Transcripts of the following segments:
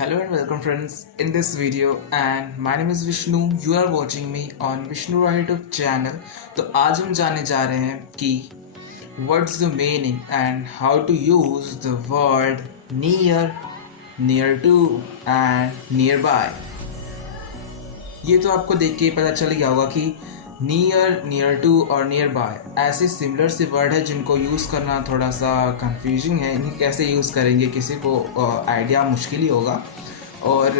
Hello and welcome friends in this video and my name is Vishnu. You are watching me on Vishnu Roy YouTube channel. तो आज हम जानने जा रहे हैं कि what's the meaning and how to use the word near, near to and nearby. ये तो आपको देख के पता चल गया होगा कि नियर, नियर टू और नियर बाय ऐसे सिमिलर से वर्ड है जिनको यूज़ करना थोड़ा सा कंफ्यूजिंग है। इन्हें कैसे यूज़ करेंगे किसी को आइडिया मुश्किल ही होगा। और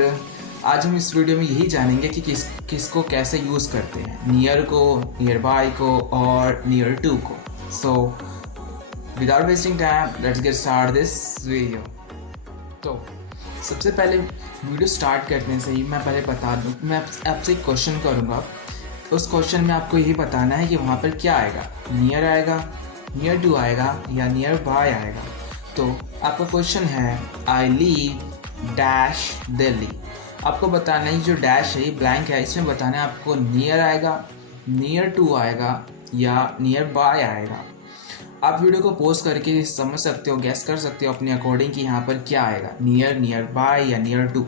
आज हम इस वीडियो में यही जानेंगे कि किसको कैसे यूज़ करते हैं, नियर को, नियर बाय को और नियर टू को। So without wasting time let's get start this video. तो सबसे पहले वीडियो स्टार्ट करने से ही मैं पहले बता दूँ, मैं आपसे एक क्वेश्चन करूँगा। उस क्वेश्चन में आपको यही बताना है कि वहाँ पर क्या आएगा, नियर आएगा, नियर टू आएगा या नियर बाय आएगा। तो आपका क्वेश्चन है आई लीव डैश दिल्ली। आपको बताना है जो डैश है, ये ब्लैंक है, इसमें बताना है आपको नियर आएगा, नियर टू आएगा या नियर बाय आएगा। आप वीडियो को पॉज करके समझ सकते हो, गैस कर सकते हो अपने अकॉर्डिंग कि यहाँ पर क्या आएगा, नियर, नियर बाय या नियर टू।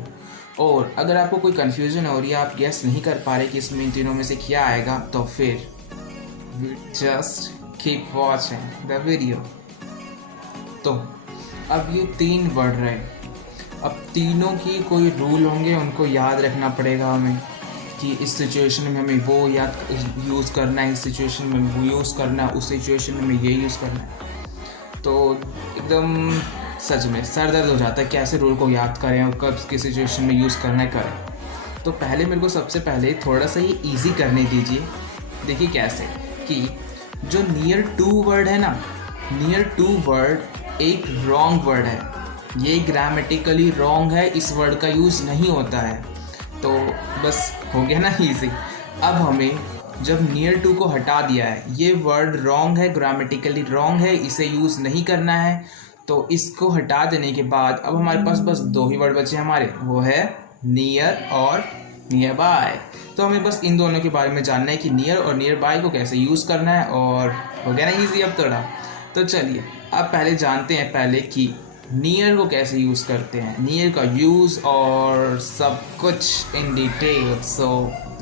और अगर आपको कोई कन्फ्यूजन हो रही है, आप गैस नहीं कर पा रहे कि इसमें इन तीनों में से क्या आएगा, तो फिर just keep watching the video. तो अब ये तीन वर्ड रहे, अब तीनों की कोई रूल होंगे, उनको याद रखना पड़ेगा हमें कि इस सिचुएशन में हमें वो याद यूज़ करना है, इस सिचुएशन में वो यूज़ करना है, उस सिचुएशन में ये यूज़ करना है। तो एकदम सच में सर दर्द हो जाता है कैसे रूल को याद करें और कब किस सिचुएशन में यूज़ करना करें। तो पहले मेरे को सबसे पहले थोड़ा सा ये ईजी करने दीजिए। देखिए कैसे कि जो नियर टू वर्ड है ना, नियर टू वर्ड एक रॉन्ग वर्ड है, ये ग्रामेटिकली रॉन्ग है, इस वर्ड का यूज़ नहीं होता है। तो बस हो गया ना ईजी। अब हमें जब नियर टू को हटा दिया है, ये वर्ड रॉन्ग है, ग्रामेटिकली रॉन्ग है, इसे यूज़ नहीं करना है। तो इसको हटा देने के बाद अब हमारे पास बस दो ही वर्ड बचे हमारे, वो है नियर और नियर बाय। तो हमें बस इन दोनों के बारे में जानना है कि नियर और नियर बाय को कैसे यूज़ करना है, और हो गया ना ईजी अब थोड़ा। तो चलिए अब पहले जानते हैं पहले कि नियर को कैसे यूज़ करते हैं, नियर का यूज़ और सब कुछ in detail. So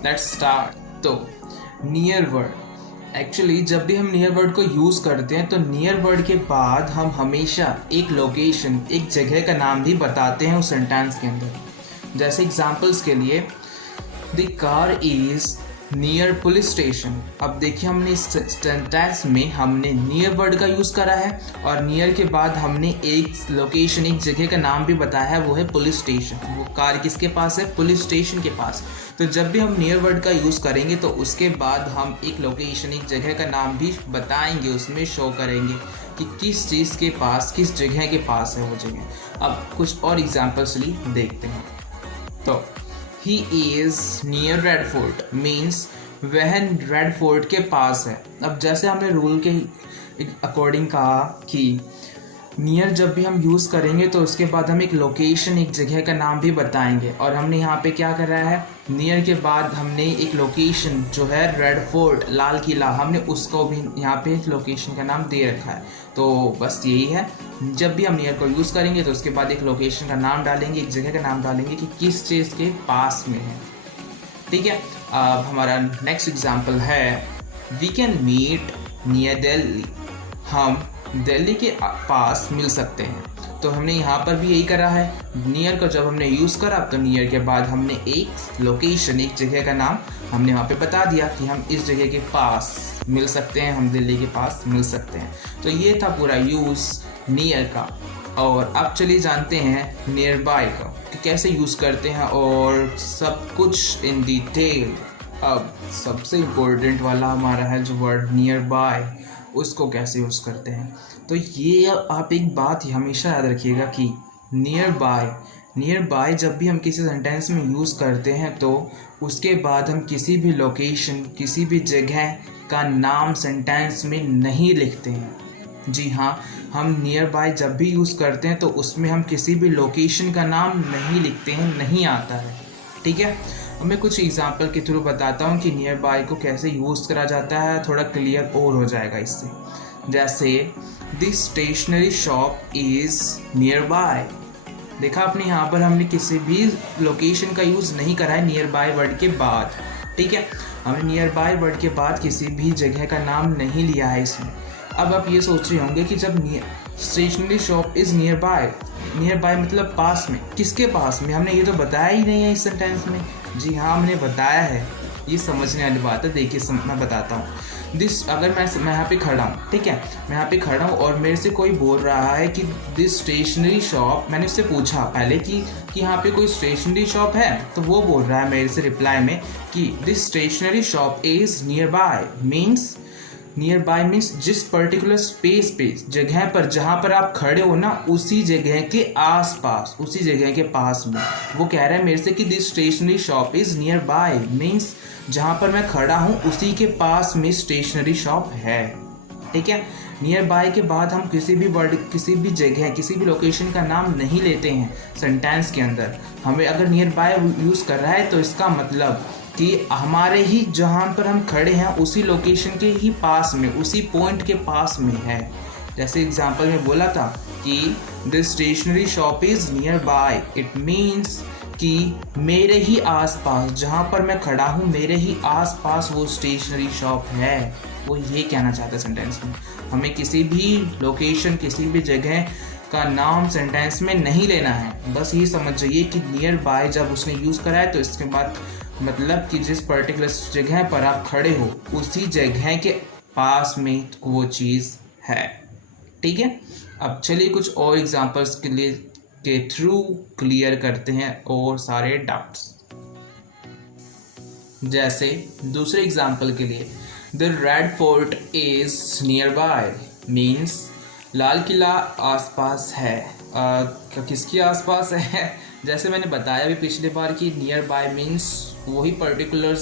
let's start. तो नियर वर्ड, एक्चुअली जब भी हम नियर वर्ड को यूज़ करते हैं तो नियर वर्ड के बाद हम हमेशा एक लोकेशन, एक जगह का नाम भी बताते हैं उस सेंटेंस के अंदर। जैसे एग्जांपल्स के लिए the car is near police station. अब देखिए हमने इस सेंटेंस में हमने नियर वर्ड का यूज़ करा है और नियर के बाद हमने एक लोकेशन, एक जगह का नाम भी बताया है, वो है पुलिस स्टेशन। वो कार किसके पास है, पुलिस स्टेशन के पास। तो जब भी हम नियर वर्ड का यूज़ करेंगे तो उसके बाद हम एक लोकेशन, एक जगह का नाम भी बताएंगे, उसमें शो करेंगे कि किस चीज़ के पास, किस जगह के पास है वो जगह। अब कुछ और एग्जाम्पल्स लिए देखते हैं। तो he is near red fort means वह रेड फोर्ट के पास है। अब जैसे हमने रूल के अकॉर्डिंग कहा कि नियर जब भी हम यूज़ करेंगे तो उसके बाद हम एक लोकेशन, एक जगह का नाम भी बताएंगे, और हमने यहाँ पे क्या कर रहा है, नियर के बाद हमने एक लोकेशन जो है रेड फोर्ट, लाल किला, हमने उसको भी यहाँ पे एक लोकेशन का नाम दे रखा है। तो बस यही है, जब भी हम नियर को यूज़ करेंगे तो उसके बाद एक लोकेशन का नाम डालेंगे, एक जगह का नाम डालेंगे कि किस चीज़ के पास में है। ठीक है। अब हमारा नेक्स्ट एग्जाम्पल है we can meet near Delhi. हम दिल्ली के पास मिल सकते हैं। तो हमने यहाँ पर भी यही करा है, नियर को जब हमने यूज़ करा तो नियर के बाद हमने एक लोकेशन, एक जगह का नाम हमने वहाँ पे बता दिया कि हम इस जगह के पास मिल सकते हैं, हम दिल्ली के पास मिल सकते हैं। तो ये था पूरा यूज़ नियर का। और अब चलिए जानते हैं नियर बाय का कि कैसे यूज़ करते हैं और सब कुछ इन डिटेल। अब सबसे इम्पोर्टेंट वाला हमारा है जो वर्ड नियर बाय, उसको कैसे यूज़ करते हैं। तो ये आप एक बात ही हमेशा याद रखिएगा कि नियर बाय जब भी हम किसी सेंटेंस में यूज़ करते हैं तो उसके बाद हम किसी भी लोकेशन, किसी भी जगह का नाम सेंटेंस में नहीं लिखते हैं। जी हाँ, हम नियर बाय जब भी यूज़ करते हैं तो उसमें हम किसी भी लोकेशन का नाम नहीं लिखते हैं, नहीं आता है। ठीक है। अब मैं कुछ एग्जांपल के थ्रू बताता हूँ कि नियर बाय को कैसे यूज़ करा जाता है, थोड़ा क्लियर और हो जाएगा इससे। जैसे the stationery shop is nearby. देखा आपने, यहाँ पर हमने किसी भी लोकेशन का यूज़ नहीं करा है नियर बाय वर्ड के बाद, ठीक है। हमने नियर बाय वर्ड के बाद किसी भी जगह का नाम नहीं लिया है इसमें। अब आप ये सोच रहे होंगे कि जब stationery shop is nearby मतलब पास में, किसके पास में? हमने ये तो बताया ही नहीं है इस सेंटेंस में। जी हाँ, हमने बताया है, ये समझने वाली बात है। देखिए मैं बताता हूँ। अगर मैं यहाँ पे खड़ा हूँ, ठीक है, मैं यहाँ पे खड़ा हूँ और मेरे से कोई बोल रहा है कि दिस स्टेशनरी शॉप, मैंने उससे पूछा पहले कि यहाँ पे कोई स्टेशनरी शॉप है, तो वो बोल रहा है मेरे से रिप्लाई में कि this stationery shop is nearby means जिस पर्टिकुलर स्पेस पे, जगह पर जहाँ पर आप खड़े हो ना, उसी जगह के आसपास, उसी जगह के पास में। वो कह रहा है मेरे से कि this stationery shop is nearby means जहाँ पर मैं खड़ा हूँ उसी के पास में स्टेशनरी शॉप है, ठीक है। नियर बाय के बाद हम किसी भी वर्ड, किसी भी जगह, किसी भी लोकेशन का नाम नहीं लेते हैं सेंटेंस के अंदर। हमें अगर नियर बाय यूज़ कर रहा है तो इसका मतलब कि हमारे ही जहाँ पर हम खड़े हैं उसी लोकेशन के ही पास में, उसी पॉइंट के पास में है। जैसे एग्जांपल में बोला था कि the stationery shop is nearby, it means कि मेरे ही आसपास, जहाँ पर मैं खड़ा हूँ मेरे ही आसपास वो स्टेशनरी शॉप है। वो ये कहना चाहता है सेंटेंस में। हमें किसी भी लोकेशन, किसी भी जगह का नाम सेंटेंस में नहीं लेना है। बस ये समझ जाइए कि नियर बाय जब उसने यूज़ करा है तो इसके बाद मतलब कि जिस पर्टिकुलर जगह पर आप खड़े हो उसी जगह के पास में वो चीज़ है, ठीक है। अब चलिए कुछ और एग्जांपल्स के थ्रू क्लियर करते हैं और सारे डाउट्स। जैसे दूसरे एग्जांपल के लिए, the Red Fort is nearby means Lal Qila आसपास है। किसके आसपास है? जैसे मैंने बताया भी पिछले बार कि नियर बाय मीन्स वही पर्टिकुलर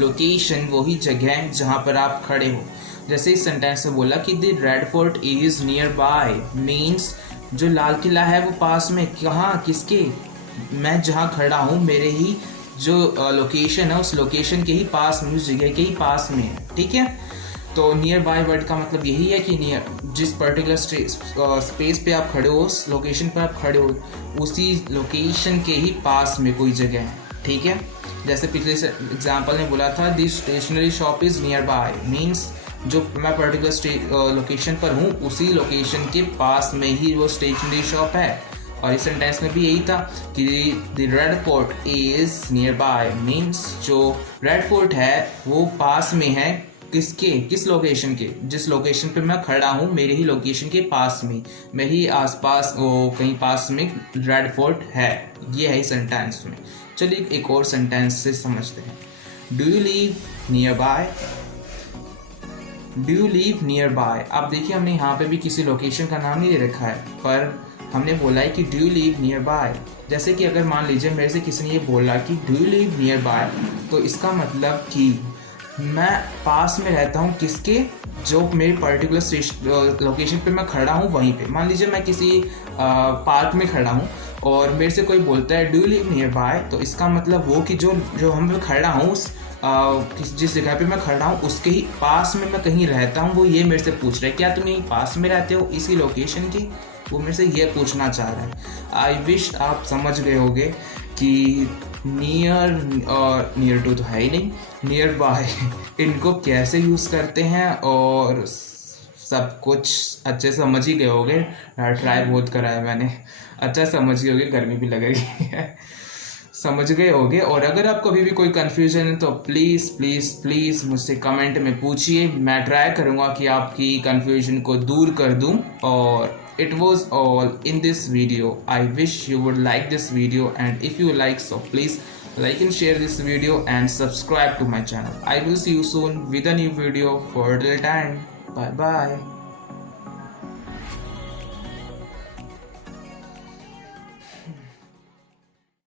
लोकेशन, वही जगह जहाँ पर आप खड़े हो। जैसे इस सेंटेंस में बोला कि the Red Fort is nearby means जो लाल किला है वो पास में। कहाँ? किसके? मैं जहाँ खड़ा हूँ मेरे ही जो लोकेशन है उस लोकेशन के ही पास में, उस जगह के ही पास में है, ठीक है। तो नियर बाय वर्ड का मतलब यही है कि नियर, जिस पर्टिकुलर स्पेस पे आप खड़े हो, उस लोकेशन पर आप खड़े हो, उसी लोकेशन के ही पास में कोई जगह है, ठीक है। जैसे पिछले एग्जांपल में बोला था this stationery shop is nearby means जो मैं पर्टिकुलर लोकेशन पर हूँ उसी लोकेशन के पास में ही वो स्टेशनरी शॉप है। और इस सेंटेंस में भी यही था कि the Red fort is nearby means जो रेड फोर्ट है वो पास में है। किसके? किस लोकेशन के? जिस लोकेशन पे मैं खड़ा हूँ मेरे ही लोकेशन के पास में, मेरे ही आसपास वो कहीं पास में रेड फोर्ट है। ये है सेंटेंस में। चलिए एक और सेंटेंस से समझते हैं। Do you live near by? Do you live near by. आप देखिए हमने यहाँ पे भी किसी लोकेशन का नाम नहीं दे रखा है, पर हमने बोला है कि do you live near by. जैसे कि अगर मान लीजिए मेरे से किसी ने ये बोला कि do you live near by, तो इसका मतलब कि मैं पास में रहता हूँ किसके? जो मेरी पर्टिकुलर लोकेशन पे मैं खड़ा हूँ वहीं पे। मान लीजिए मैं किसी पार्क में खड़ा हूँ और मेरे से कोई बोलता है do you live near by, तो इसका मतलब वो कि जो हम खड़ा हूँ उस जिस जगह पे मैं खड़ा हूँ उसके ही पास में मैं कहीं रहता हूँ। वो ये मेरे से पूछ रहा है क्या तुम यहीं पास में रहते हो इसी लोकेशन के? वो मेरे से ये पूछना चाह रहा है। आई विश आप समझ गए होंगे कि नियर टू तो है ही नहीं, नियर बाय इनको कैसे यूज़ करते हैं और सब कुछ अच्छे समझ ही गए होंगे। ट्राई बहुत करा है मैंने, अच्छा समझ गए होंगे, गर्मी भी लग रही है, समझ गए होंगे। और अगर आपको अभी भी कोई कन्फ्यूजन है तो प्लीज़ प्लीज़ प्लीज़ मुझसे कमेंट में पूछिए। मैं ट्राई करूँगा कि आपकी कन्फ्यूजन को दूर कर दूँ। और it was all in this video. I wish you would like this video, and if you like, so please like and share this video and subscribe to my channel. I will see you soon with a new video. For till time, bye bye.